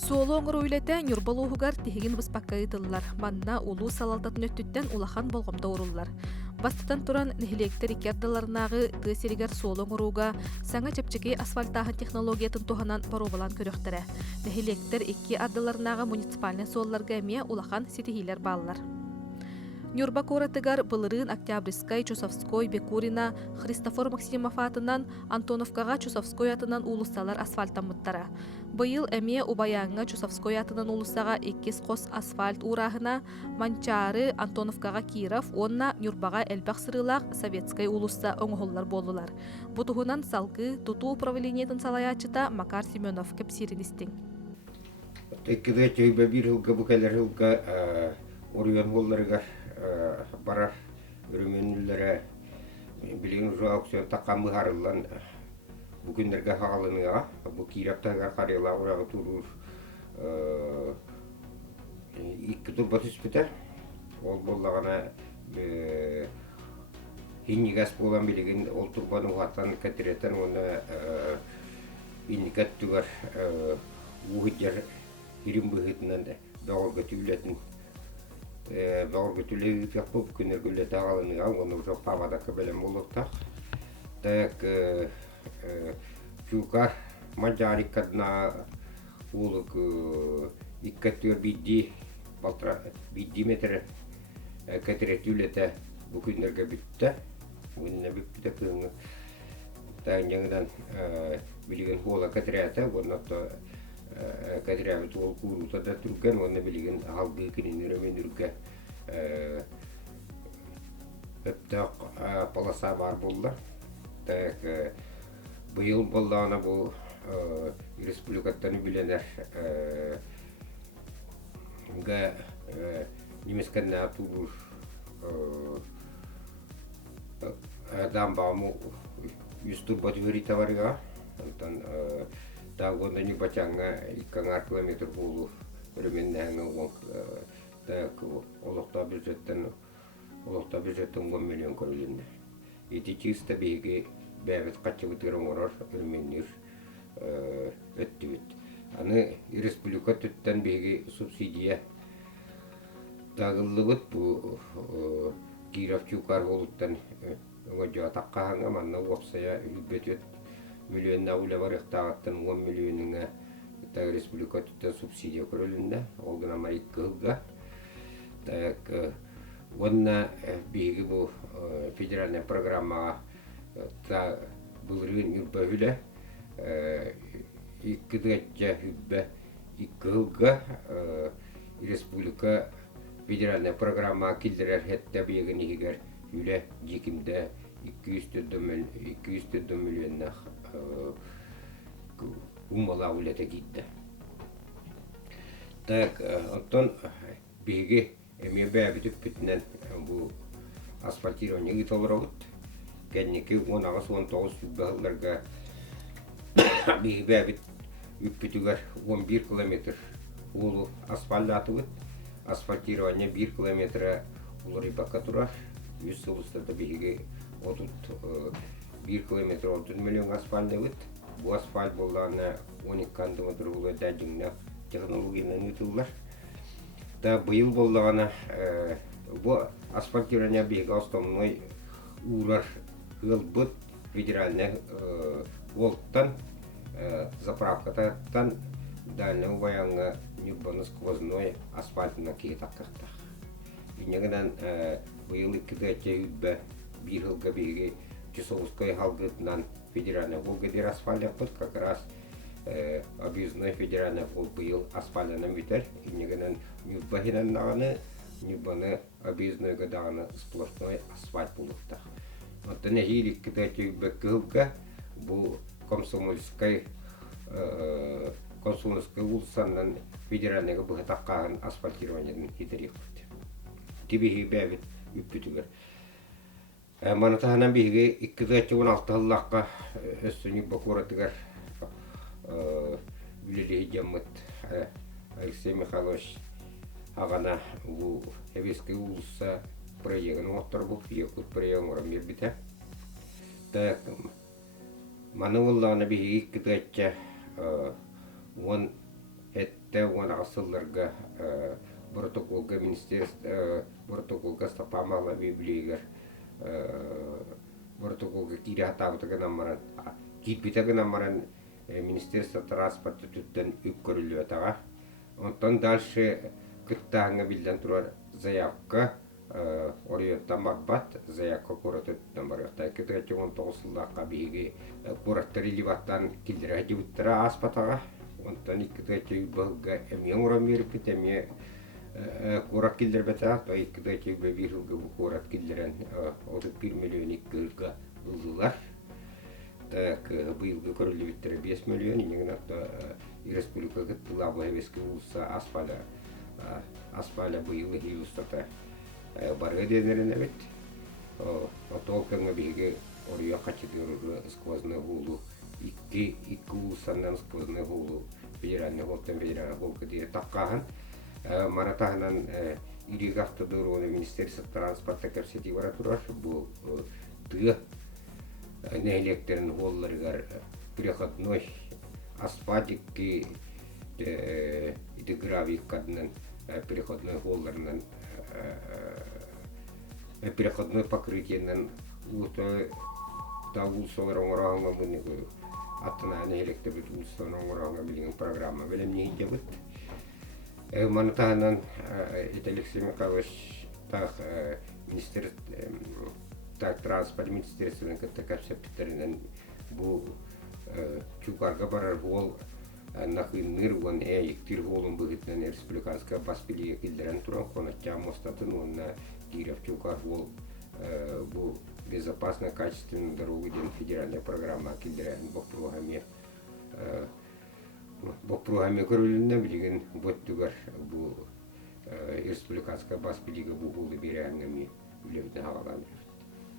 Суолоңор уйлете нюрбалуугар тихигин быспаккайытыллар. Манна улуу салалтатын өттүттен улахан болгомда уруллар. Бастытан туран нихилектер икердаларнагы тысеригер суолоңоруга саңа чепчеки асфальтаһын технологиятын туханан паробалан көрөхтөрө. Нихилектер икки ардаларнага муниципальный суолларга эмие улахан ситихилер бааллар. Нюрба коратыгар былырын Октябрьскай, Чусовской, Бекурина, Христофор Максимов атынан Антоновкага Чусовской атынан улусталар асфальттаммыттара. Быйыл эмие Убаяңга Чусовской атынан улустага 2 кос асфальт урахына, Манчары Антоновкага Киров, онна Нюрбага элбэх сырылах Советскай улуста оңоһоллар болдулар. Бутуһунан салгы туту управлениетін салаячыта Макар Семенов кепсиринистин. Tekkiде чөйбе бир хылга букалар хылга орыган болларга барар өрүмөнүлөрө билген жааксы такамы харылан бүгүндөргө хаалыныга бу кираптага карыла урага турур икки турба түспүтө ол боллагана хиннигас болан билген ол турбаны угаттан катеретен оны индикаттугар угуттар ирим быгытынан дагылга түлетин Bağırgı tüleyi yapıp günler gülle dağılını al, onu çok pavada kabelem olurtak. Tak çukar macarik kadına oluk ikkatıyor biddi metre katire tülete bu günlerge bitti. Günne bitti kılını. Tan yanından bilgen hola katire ata, onu da katire bitti ol kuru da Türk'en onu bilgen halkı kinin römenürke öptök polasa var buldu. Tak bıyıl bollağına bu Respublikattanı bilenler ga nimesken ne turur adam bağımı 100 turbat verita var ya. Ondan daha onda ni bacanga ikangar kilometre bulu römenden o olukta büzetten 10 milyon korulunda. Etiçiste bilgi bevet kaçı bitiren orar örmenir öttübüt. Anı Respublika tütten bilgi subsidiye dağıllıbıt bu girafçukar oluttan ocağa takkahanga manna opsaya hübbet milyonda ule var ihtağattan 10 milyonuna Respublika tütten subsidiye korulunda. Olguna mayık kılga. Так, вона биги бу федеральная программа та булрын юрбагүле иккидетче хүббе иккылга республика федеральная программа килдерер хетте биген игер үле жекимде 200 миллионнах умала улете гитте. Так, оттон биги Эмне бәбитүп бүтүнен бу асфальтирование гытылырыбыт. Кенники 10-19 бәһләргә биги бәбит үппүтүгәр 11 километр ул асфальтатыбыт. Асфальтирование 1 километр улары бакатура 100 сылыстырда биги 1 километр 30 миллион асфальтыбыт. Бу асфальт булганы 12 км булы дәҗиңнә технологиянән үтүләр. Да быйыл боллагана бу асфальтирование биги основной урар ылбыт федеральный волттан заправкатан дальний Убаянга Нюрбаны сквозной асфальтына кейтаккакта. Инегенен быйыл иккидетче үббе бир жылга биги Чусовской халгытынан федеральный волгадер асфальт yapıt как раз объездной федеральный вол быйыл асфальтынан битер. Инегенен Нюрбахинан наганы Нюрбаны объездной гадаганы сплошной асфальт булыкта. Оттан эхилик кидетче үббе кылга бу Комсомольской улсаннан федеральныйга быһы таккаган асфальтированиядын хитериякпыт. Тибиһи бәбит үппүтүгөр. Манатаһанан биһиги 216 ыллакка өссүнү бакуратыгар үлелиһи жаммыт Алексей Михайлович агана бу Хевеский улуса проектын оттор бу якут проектын орам бербите. Так Манывылланы биһиги 10 Хетте уон асылларга протоколга министерство протоколга стапамала библиягер протоколга кире хатабытыга намаран кипитега намаран министерство транспорта түттен үпкөрүлүө тага. Онтон дальше кыттааңа билден турар заявка ориоттан барбат заявка куратыттан барыхта кытыга 19 сыллакка биги кураттары ливаттан килдере жибыттара аспатага. Онтон иккыта чүйбалга эмиң урам берип битеме курак килдер бета то иккыта чүйбе бирилге бу курат килдерен 31 миллион иккылга ылдылар. Так быйылгы көрүлү биттер 5 миллион инеген ата республика кыттыла бу эбеске улса аспаля быйылы хилустата бары денерен эбет. Отолканга биге ория качыдыр сквозный гулу икки улсандан сквозный гулу федеральный голтен федеральный голка дире таккахан маратаханан ириг автодороны министерство транспорта көрсөтүп бара турар бу тыа неэлектерин голларыгар переходной асфальтикки гравийкадынан переходной голларынан переходной покрытиенен улсолар оңораңга муну атына неэлектер бит улсолар оңораңга билген программа белем не дебит манатанан Алексей Михайлович так министр так транспорт министерствонун каттакапсептеринен бу чукарга барар гол нахынныр вон эйктир голун быгытнан республиканская баспилия килдерен туран конача мостатын онна кирев чукар гол бу безопасная качественная дорога ден федеральная программа килдерен бу программе көрүлүнө билген боттугар бу республиканская баспилига бу голу берәнгәми билебне хагалан